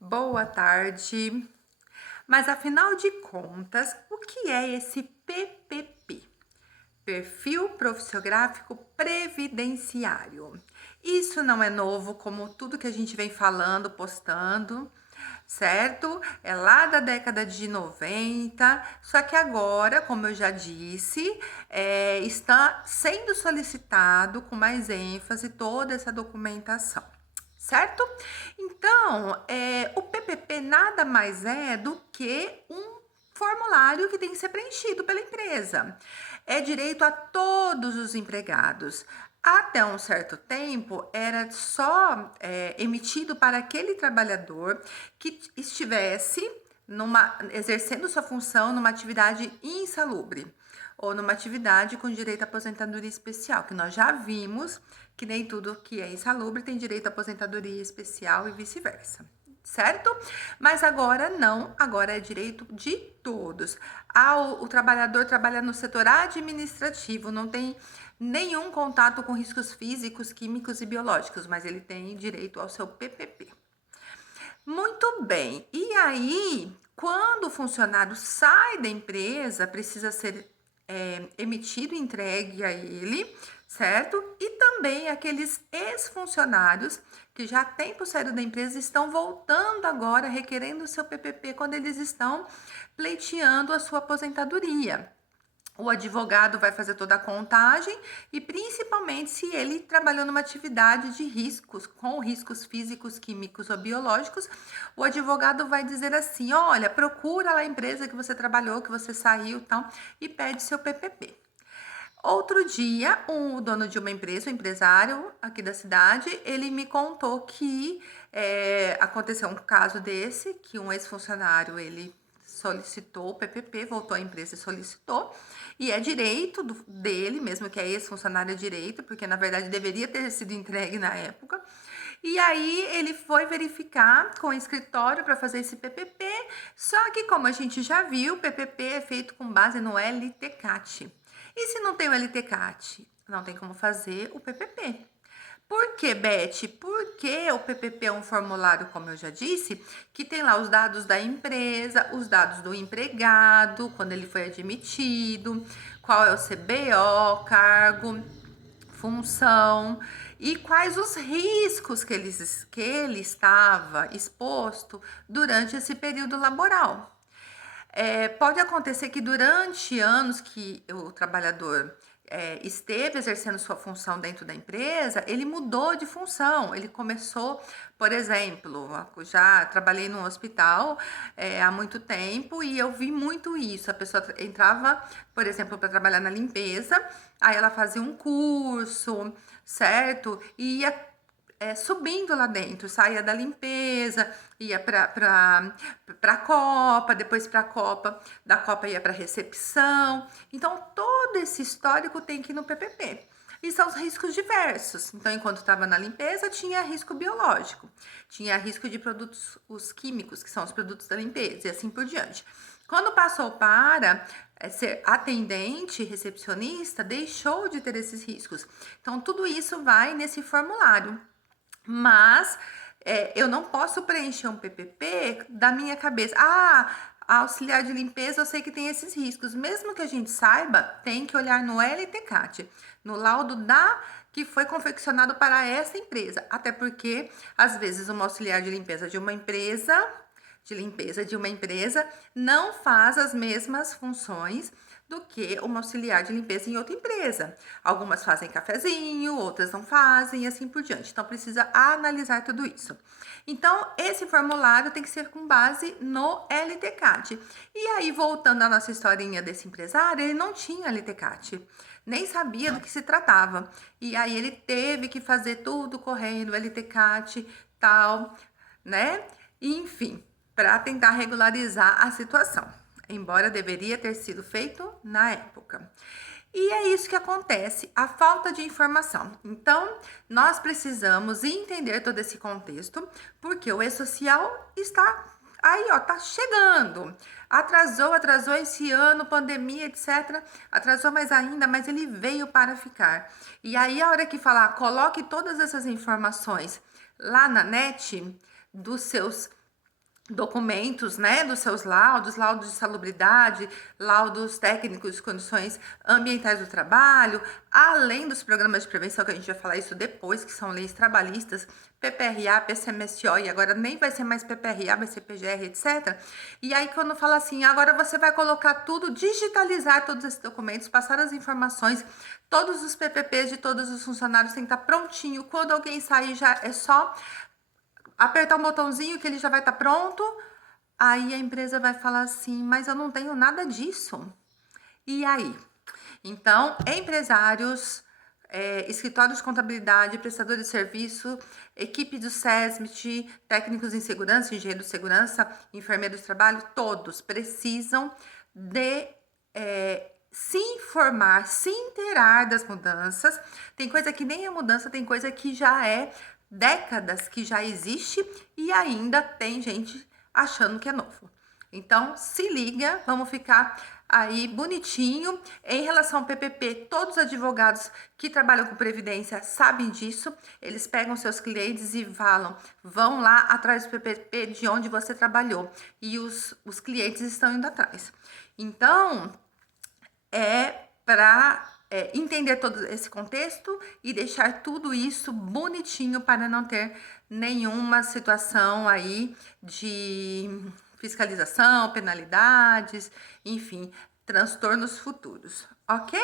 Boa tarde. Mas afinal de contas, o que é esse PPP? Perfil Profissiográfico Previdenciário. Isso não é novo, como tudo que a gente vem falando, postando, certo? É lá da década de 90, só que agora, como eu já disse, está sendo solicitado com mais ênfase toda essa documentação. Certo? Então, o PPP nada mais é do que um formulário que tem que ser preenchido pela empresa. É direito a todos os empregados. Até um certo tempo, era só emitido para aquele trabalhador que estivesse exercendo sua função numa atividade insalubre ou numa atividade com direito à aposentadoria especial, que nós já vimos que nem tudo que é insalubre tem direito à aposentadoria especial e vice-versa, certo? Mas agora não, agora é direito de todos. O trabalhador trabalha no setor administrativo, não tem nenhum contato com riscos físicos, químicos e biológicos, mas ele tem direito ao seu PPP. Muito bem. E aí, quando o funcionário sai da empresa, precisa ser emitido e entregue a ele, certo? E também aqueles ex-funcionários que já têm tempo saído da empresa estão voltando agora requerendo o seu PPP quando eles estão pleiteando a sua aposentadoria. O advogado vai fazer toda a contagem e principalmente se ele trabalhou numa atividade de riscos, com riscos físicos, químicos ou biológicos, o advogado vai dizer assim: olha, procura lá a empresa que você trabalhou, que você saiu, tal, e pede seu PPP. Outro dia, o dono de uma empresa, um empresário aqui da cidade, ele me contou que aconteceu um caso desse, que um ex-funcionário, ele solicitou o PPP, voltou à empresa e solicitou, e é direito dele, mesmo que é ex-funcionário, é direito, porque na verdade deveria ter sido entregue na época. E aí ele foi verificar com o escritório para fazer esse PPP, só que como a gente já viu, o PPP é feito com base no LTCAT. E se não tem o LTCAT? Não tem como fazer o PPP. Por que, Beth? Porque o PPP é um formulário, como eu já disse, que tem lá os dados da empresa, os dados do empregado, quando ele foi admitido, qual é o CBO, cargo, função e quais os riscos que ele estava exposto durante esse período laboral. Pode acontecer que durante anos que o trabalhador esteve exercendo sua função dentro da empresa, ele mudou de função. Ele começou, por exemplo, já trabalhei num hospital há muito tempo e eu vi muito isso. A pessoa entrava, por exemplo, para trabalhar na limpeza, aí ela fazia um curso, certo? E ia subindo lá dentro, saía da limpeza, ia para a Copa, depois para a Copa, da Copa ia para a recepção. Então, todo esse histórico tem que ir no PPP. E são os riscos diversos. Então, enquanto estava na limpeza, tinha risco biológico, tinha risco de produtos, os químicos, que são os produtos da limpeza, e assim por diante. Quando passou para ser atendente, recepcionista, deixou de ter esses riscos. Então, tudo isso vai nesse formulário. Mas eu não posso preencher um PPP da minha cabeça. A auxiliar de limpeza, eu sei que tem esses riscos. Mesmo que a gente saiba, tem que olhar no LTCAT, no laudo que foi confeccionado para essa empresa. Até porque, às vezes, uma auxiliar de limpeza de uma empresa não faz as mesmas funções do que uma auxiliar de limpeza em outra empresa. Algumas fazem cafezinho, outras não fazem e assim por diante. Então precisa analisar tudo isso. Então esse formulário tem que ser com base no LTCAT. E aí voltando à nossa historinha desse empresário, ele não tinha LTCAT, nem sabia do que se tratava. E aí ele teve que fazer tudo correndo, LTCAT, tal, né? E, enfim, para tentar regularizar a situação, embora deveria ter sido feito na época. E é isso que acontece, a falta de informação. Então, nós precisamos entender todo esse contexto, porque o e-social está aí, ó, tá chegando. Atrasou esse ano, pandemia, etc. Atrasou mais ainda, mas ele veio para ficar. E aí, a hora que falar, coloque todas essas informações lá na net dos seus documentos, né, dos seus laudos, laudos de salubridade, laudos técnicos de condições ambientais do trabalho, além dos programas de prevenção, que a gente vai falar isso depois, que são leis trabalhistas, PPRA, PCMSO, e agora nem vai ser mais PPRA, vai ser PGR, etc. E aí, quando fala assim, agora você vai colocar tudo, digitalizar todos esses documentos, passar as informações, todos os PPPs de todos os funcionários têm que estar prontinho, quando alguém sair já é só apertar um botãozinho que ele já vai estar pronto. Aí a empresa vai falar assim, mas eu não tenho nada disso. E aí? Então, empresários, escritórios de contabilidade, prestadores de serviço, equipe do SESMIT, técnicos em segurança, engenheiros de segurança, enfermeiros de trabalho, todos precisam de se informar, se inteirar das mudanças. Tem coisa que nem é mudança, tem coisa que já é décadas que já existe e ainda tem gente achando que é novo. Então, se liga, vamos ficar aí bonitinho. Em relação ao PPP, todos os advogados que trabalham com previdência sabem disso. Eles pegam seus clientes e falam, vão lá atrás do PPP de onde você trabalhou. E os clientes estão indo atrás. Então, é para entender todo esse contexto e deixar tudo isso bonitinho para não ter nenhuma situação aí de fiscalização, penalidades, enfim, transtornos futuros, ok?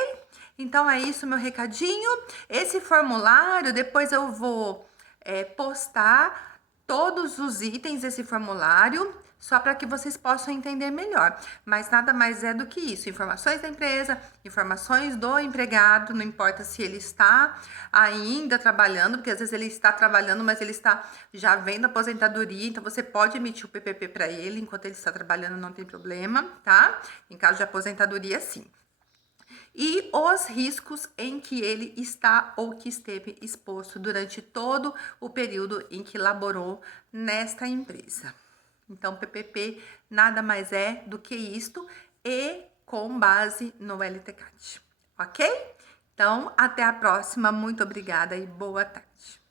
Então é isso, meu recadinho. Esse formulário, depois eu vou postar todos os itens desse formulário, só para que vocês possam entender melhor. Mas nada mais é do que isso: informações da empresa, informações do empregado, não importa se ele está ainda trabalhando, porque às vezes ele está trabalhando, mas ele está já vendo aposentadoria, então você pode emitir o PPP para ele enquanto ele está trabalhando, não tem problema, tá? Em caso de aposentadoria, sim. E os riscos em que ele está ou que esteve exposto durante todo o período em que laborou nesta empresa. Então, PPP nada mais é do que isto e com base no LTCAT, ok? Então, até a próxima. Muito obrigada e boa tarde.